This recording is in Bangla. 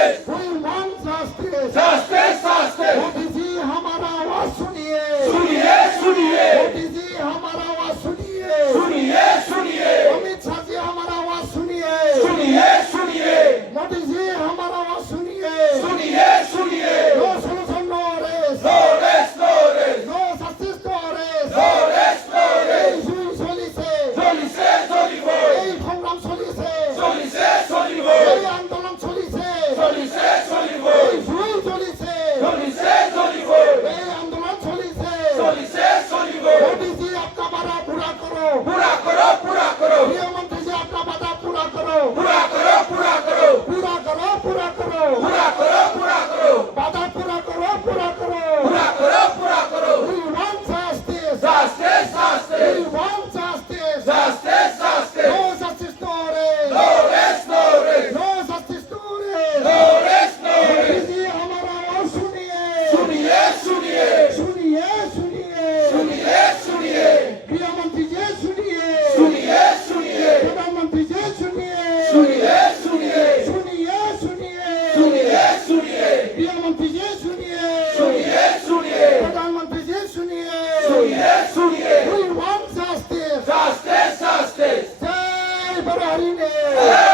justice. We want justice. Justice, justice. Modi ji हमारा आवाज सुनिए. सुनिए, सुनिए. मोदी जी हमारा आवाज सुनिए. सुनिए, सुनिए. अमित शाह जी हमारा आवाज सुनिए. सुनिए, सुनिए. मोदी जी हमारा आवाज सुनिए. सुनिए, सुनिए. No solution, no arrest. No rest, no rest. No justice, no arrest. No rest, no এই rest. জুই চলিছে. চলিছে, চলিব. এই সংগ্রাম চলিছে. চলিছে, চলিব. এই আন্দোলন চলিছে. চলিছে, চলিব. এই জুই চলিছে. চলিছে, চলিব. এই আন্দোলন চলিছে. চলিছে, চলিব. मोदी जी आपका वादा पूरा करो. পুরা করো, পুরা করো. गृहमंत्री जी आपका वादा पूरा करो. পুরা করো, পুরা করো. पूरा करो, पूरा करो. পুরা করো, পুরা করো. वादा पूरा करो, पूरा करो. পুরা করো, পুরা করো. We want justice. Justice, We justice. want justice. Justice, justice. No justice, no arrest. No rest, no rest. No justice, no arrest. No rest, no Modi rest. जी हमारा आवाज सुनिए. सुनिए, सुनिए. सुनिए, सुनिए. सुनिए, सुनिए. गृहमंत्री जी सुनिए. सुनिए, सुनिए. प्रधानमंत्री जी सुनिए. सुनिए, सुनिए. सुनिए, सुनिए. सुनिए, सुनिए. गृहमंत्री जी सुनिए. सुनिए, सुनिए. प्रधानमंत्री जी सुनिए. सुनिए, सुनिए. We want justice. Justice, justice. जय बरहरी ने. जय